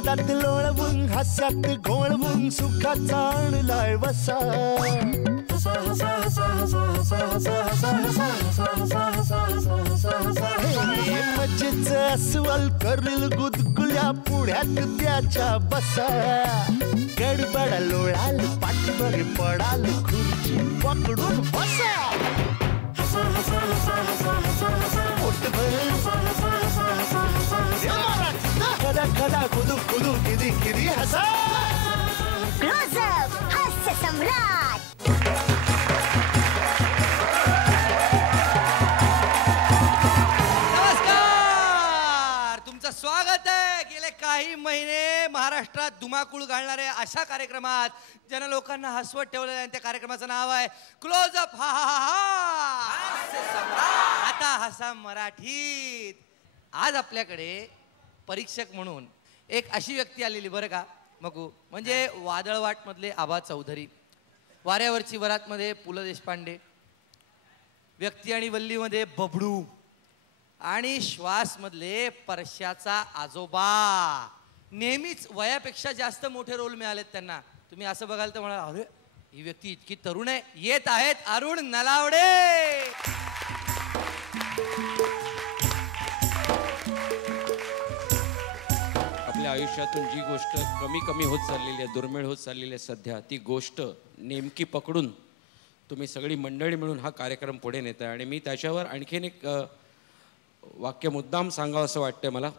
विनोदात लोळवून हास्यात घोळवून सुखाचा आणलाय वसा मजेच अस्वल करील गुदगुल्या पुढ्यात त्याच्या बसा गडबड लोळाल पाठीवर पडाल खुर्ची पकडून बसा खदा खदा खुदू खुदू किदी किदी हसा क्लोजअप हास्य सम्राट स्वागत आहे गेले काही महिने महाराष्ट्रात धुमाकूळ घालणाऱ्या अशा कार्यक्रमात ज्यांना लोकांना हसवत ठेवलेलं आहे त्या कार्यक्रमाचं नाव आहे क्लोजअप हा हा हा हास्य सम्राट आता हसा मराठीत. आज आपल्याकडे परीक्षक म्हणून एक अशी व्यक्ती आलेली बरं का मगू म्हणजे वादळवाट मधले आबा चौधरी, वाऱ्यावरची वरात मध्ये पु ल देशपांडे, व्यक्ती आणि वल्ली मध्ये बबडू आणि श्वास मधले परश्याचा आजोबा. नेहमीच वयापेक्षा जास्त मोठे रोल मिळालेत त्यांना. तुम्ही असं बघाल तर म्हणाल अरे ही व्यक्ती इतकी तरुण आहे. येत आहेत अरुण नलावडे. आपल्या आयुष्यातून जी गोष्ट कमी कमी होत चाललेली आहे, दुर्मिळ होत चाललेली आहे सध्या, ती गोष्ट नेमकी पकडून तुम्ही सगळी मंडळी मिळून हा कार्यक्रम पुढे नेताय. आणि मी त्याच्यावर आणखीन एक वाक्य मुद्दाम सांगावं असं वाटतंय मला.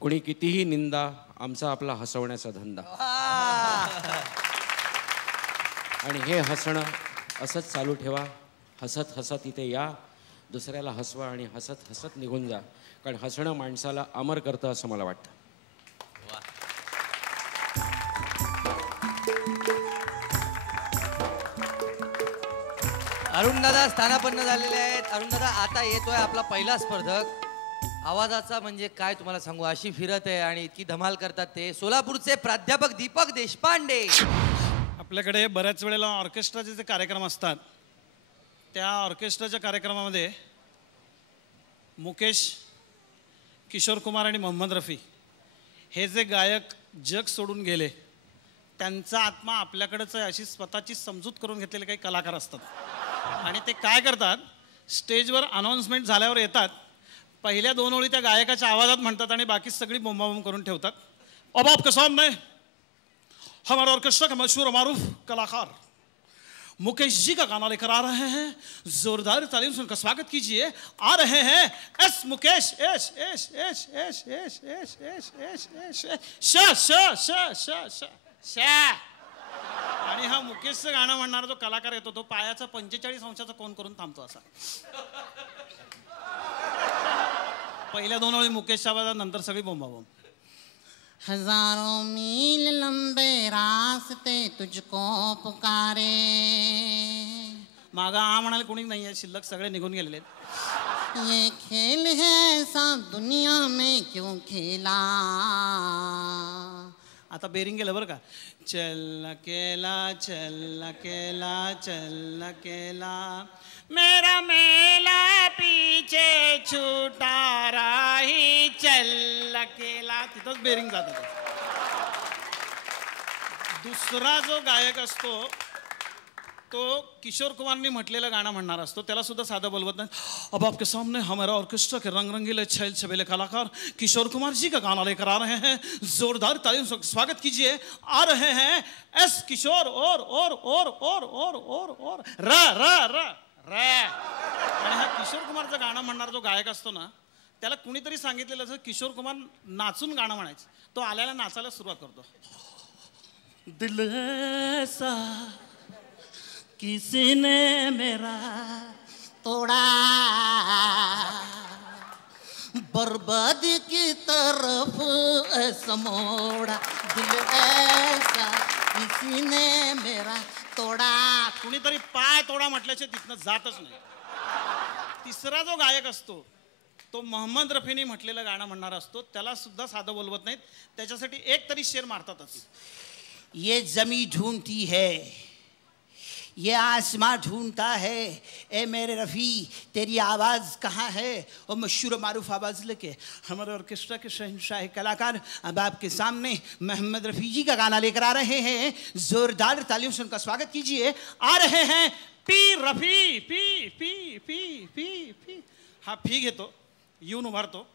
कुणी कितीही निंदा, आमचा आपला हसवण्याचा धंदा. आणि हे हसणं असंच चालू ठेवा. हसत हसत इथे या, दुसऱ्याला हसवा आणि हसत हसत निघून जा. कारण हसणं माणसाला अमर करतं असं मला वाटतं. अरुणदादा स्थानापन्न झालेले आहेत. अरुणदादा आता येतोय आपला पहिला स्पर्धक. आवाजाचा म्हणजे काय तुम्हाला सांगू, अशी फिरत आहे आणि इतकी धमाल करतात ते सोलापूरचे प्राध्यापक दीपक देशपांडे. आपल्याकडे बऱ्याच वेळेला ऑर्केस्ट्राचे जे कार्यक्रम असतात त्या ऑर्केस्ट्राच्या कार्यक्रमामध्ये मुकेश, किशोर कुमार आणि मोहम्मद रफी हे जे गायक जग सोडून गेले त्यांचा आत्मा आपल्याकडेच आहे अशी स्वतःची समजूत करून घेतलेले काही कलाकार असतात. आणि ते काय करतात, स्टेजवर अनाउन्समेंट झाल्यावर येतात, पहिल्या 2 ओळी त्या गायकाच्या आवाजात म्हणतात आणि बाकी सगळी बोंबाबोंब करून ठेवतात. अब आपके सामने हमारे ऑर्केस्ट्रा का मशहूर मारूफ कलाकार मुकेश जी का गाना लेकर आ रहे हैं. जोरदार तालियों से उनका स्वागत कीजिए. आ रहे हैं S Mukesh. S S S S S S S S S श श श श श श. आणि हा मुकेशचं गाणं म्हणणारा जो कलाकार येतो तो पायाचा 45 अंशाचा कोन करून थांबतो असा. पहिल्या 2 ओळी मुकेशच्या आवाजात, नंतर सगळी बोंबाबोंब. हजारों मील लंबे रास्ते तुझको पुकारे. मागा आ म्हणाले कोणी नाही आहे, शिल्लक सगळे निघून गेलेले. ये खेल है सब दुनिया में क्यों खेला. आता बेरिंग गेलं बरं का. चल केला चल केला चल केला मेरा मेला पीछे छूटा राही चल केला. तिथंच बेरिंग जात. दुसरा जो गायक असतो तो किशोर कुमारनी म्हटलेलं गाणं म्हणणार असतो, त्याला सुद्धा साधं बोलवत नाही. अब आपके सामने हमारा ऑर्केस्ट्रा के रंग रंगीले छैल छबेले कलाकार किशोर कुमार जी का गाना लेकर आ रहे हैं. जोरदार तालियों से स्वागत कीजिए. आ रहे हैं एस किशोर और र र र र. आणि हा किशोर कुमारचं गाणं म्हणणारा जो गायक असतो ना त्याला कुणीतरी सांगितलेलं असं किशोर कुमार नाचून गाणं म्हणायचं. तो आल्याला नाचायला सुरुवात करतो. दिल ऐसा किसी ने मेरा तोड़ा बर्बादी की तरफ ऐसा मोड़ा. दिल ऐसा किसी ने मेरा तोड़ा. कुणीतरी पाय तोडा म्हटल्याचे तिथनं जातच नाही. तिसरा जो गायक असतो तो मोहम्मद रफीने म्हटलेलं गाणं म्हणणारा असतो, त्याला सुद्धा साधं बोलवत नाहीत. त्याच्यासाठी एक तरी शेर मारतातच. ये जमी ढूंढती है ये आसमां ढूंढता है, ए मेरे रफ़ी तेरी आवाज़ कहाँ है। और मशहूर मारूफ आवाज़ लेके हमारे ऑर्केस्ट्रा के शहंशाह कलाकार अब आपके सामने मोहम्मद रफ़ी जी का गाना लेकर आ रहे हैं। जोरदार तालियों से उनका स्वागत कीजिए। आ रहे हैं P Rafi, P P P P P. हा फी घेतो, येऊन उभारतो,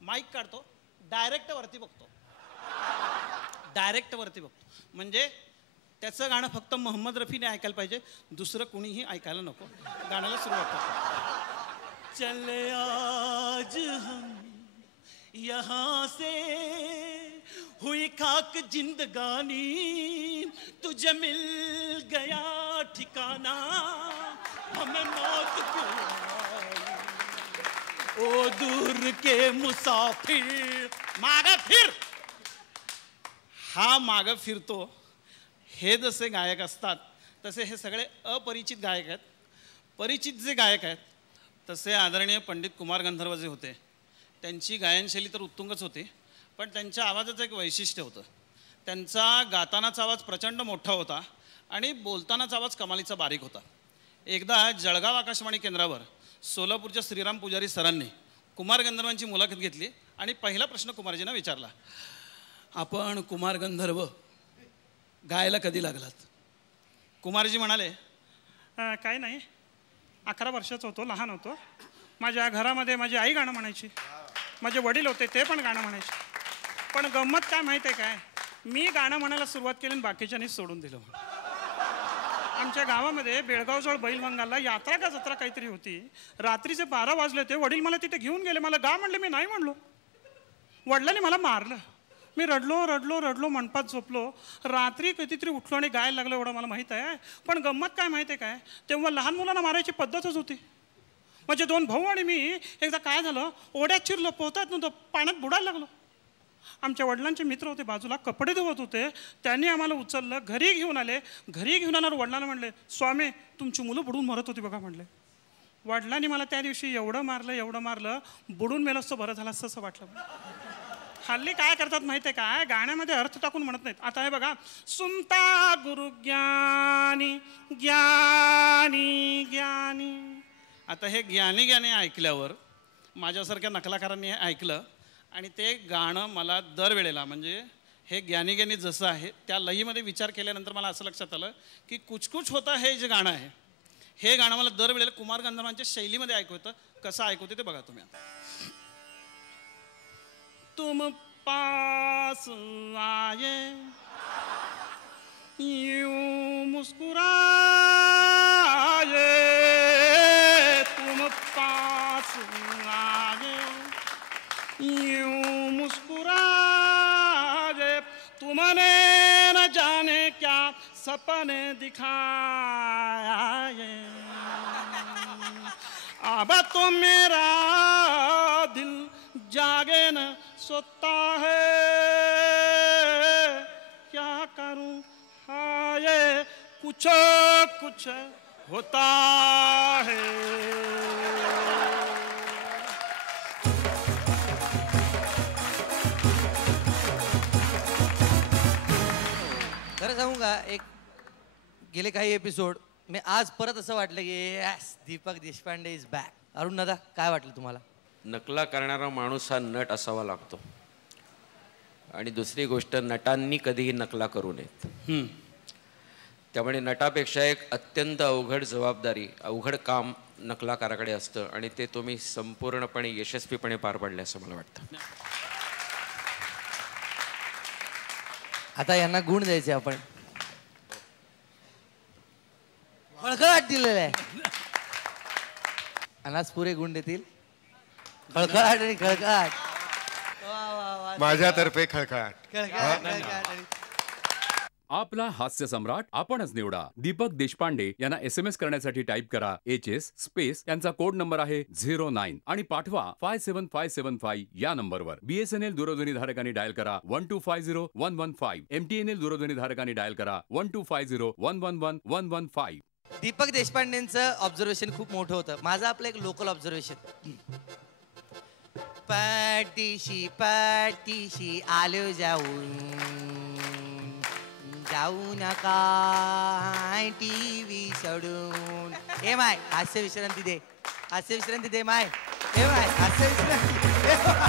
माईक काढतो, डायरेक्ट वरती बघतो, डायरेक्ट वरती बघतो. म्हणजे त्याचं गाणं फक्त मोहम्मद रफीने ऐकायला पाहिजे, दुसरं कुणीही ऐकायला नको. गाण्याला सुरुवात करतो. चले आज हम यहाँ से हुई खाक जिंदगानी, तुझे मिल गया ठिकाना, हमें मौत क्यों आई, ओ दूर के मुसाफिर. मागे फिर. हा मागे फिरतो. हे जसे गायक असतात तसे हे सगळे अपरिचित गायक आहेत. परिचित जे गायक आहेत तसे आदरणीय पंडित कुमार गंधर्व जे होते त्यांची गायनशैली तर उत्तुंगच होती, पण त्यांच्या आवाजाचं एक वैशिष्ट्य होतं. त्यांचा गातानाचा आवाज प्रचंड मोठा होता आणि बोलतानाचा आवाज कमालीचा बारीक होता. एकदा जळगाव आकाशवाणी केंद्रावर सोलापूरच्या श्रीराम पुजारी सरांनी कुमार गंधर्वांची मुलाखत घेतली आणि पहिला प्रश्न कुमारजींना विचारला, आपण कुमार गंधर्व गायला कधी लागलात? कुमारजी म्हणाले, काय नाही, 11 वर्षाचा होतो, लहान होतो. माझ्या घरामध्ये माझी आई गाणं म्हणायची, माझे वडील होते ते पण गाणं म्हणायचे. पण गंमत काय माहिती आहे काय, मी गाणं म्हणायला सुरुवात केली आणि बाकीच्यांनी सोडून दिलं. आमच्या गावामध्ये बेळगावजवळ बैलमंगाला यात्रा का जत्रा काहीतरी होती. रात्रीचे 12 वाजले होते. वडील मला तिथे घेऊन गेले. मला गा म्हणले, मी नाही म्हणलो. वडिलांनी मला मारलं. मी रडलो रडलो रडलो, मंडपात झोपलो. रात्री कधीतरी उठलो आणि गायला लागलो, एवढं मला माहीत आहे. पण गंमत काय माहिती आहे काय, तेव्हा लहान मुलांना मारायची पद्धतच होती. माझे 2 भाऊ आणि मी एकदा काय झालं, ओढ्यात शिरलो, पोहतात नव्हतं, पाण्यात बुडायला लागलो. आमच्या वडिलांचे मित्र होते बाजूला, कपडे धुवत होते. त्यांनी आम्हाला उचललं, घरी घेऊन आले. घरी घेऊन आल्यावर वडिलांना म्हणले, स्वामी तुमची मुलं बुडून मरत होती बघा म्हणले. वडिलांनी मला त्या दिवशी एवढं मारलं, बुडून मेलं असतं बरं झालं असं वाटलं. हल्ली काय करतात माहिती आहे काय, गाण्यामध्ये अर्थ टाकून म्हणत नाहीत. आता हे बघा, सुनता गुरु ज्ञानी ज्ञानी ज्ञानी. आता हे ज्ञानी ज्ञानी ऐकल्यावर माझ्यासारख्या नकलाकारांनी हे ऐकलं आणि ते गाणं मला दरवेळेला, म्हणजे हे ज्ञानी ज्ञानी जसं आहे त्या लयीमध्ये विचार केल्यानंतर मला असं लक्षात आलं की कुछ कुछ होता हे जे गाणं आहे, हे गाणं मला दरवेळेला कुमार गंधर्वांच्या शैलीमध्ये ऐकू येतं. कसं ऐकू येतं ते बघा तुम्ही. तुम पास आए यूं मुस्कुराए, तुम पास आए यूं मुस्कुराए, तुमने न जाने क्या सपने दिखाए, अब तो मेरा दिल जागे न सोता है, क्या करूं हाय कुछ कुछ होता है. खरं सांगू का, एक गेले काही एपिसोड मी आज परत असं वाटलं की yes, Deepak Deshpande is back. Arun दादा काय वाटलं तुम्हाला? नकला करणारा माणूस हा नट असावा लागतो. आणि दुसरी गोष्ट, नटांनी कधीही नकला करू नयेत. त्यामुळे नटापेक्षा एक अत्यंत अवघड जबाबदारी, अवघड काम नकलाकाराकडे असतं आणि ते तुम्ही संपूर्णपणे यशस्वीपणे पार पाडले असं मला वाटतं. आता यांना गुण द्यायचे आपण. खळखळाट दिलेला आहे. अनाज पुरे गुण देतील. खळखळाट आणि खळखळाट. माझ्यातर्फे खळखळाट. आपला हास्य सम्राट आपणच निवडा. दीपक देशपांडे यांना SMS करण्यासाठी टाईप करा HS स्पेस त्यांचा कोड नंबर आहे 09 आणि पाठवा 57575 या नंबरवर. BSNL दूरध्वनी धारकांनी डायल करा 1250115. MTNL दूरध्वनी धारकांनी डायल करा 12501111115. दीपक देशपांडेंचं ऑब्झर्वेशन खूप मोठं होतं. माझं आपलं एक लोकल ऑब्झर्वेशन. पाठीशी पाठीशी आलो जाऊन जाऊ नका टीव्ही सोडून. ए माय हास्य विश्रांती दे, हास्य विश्रांती दे माय. ए माय हास्य विश्रांती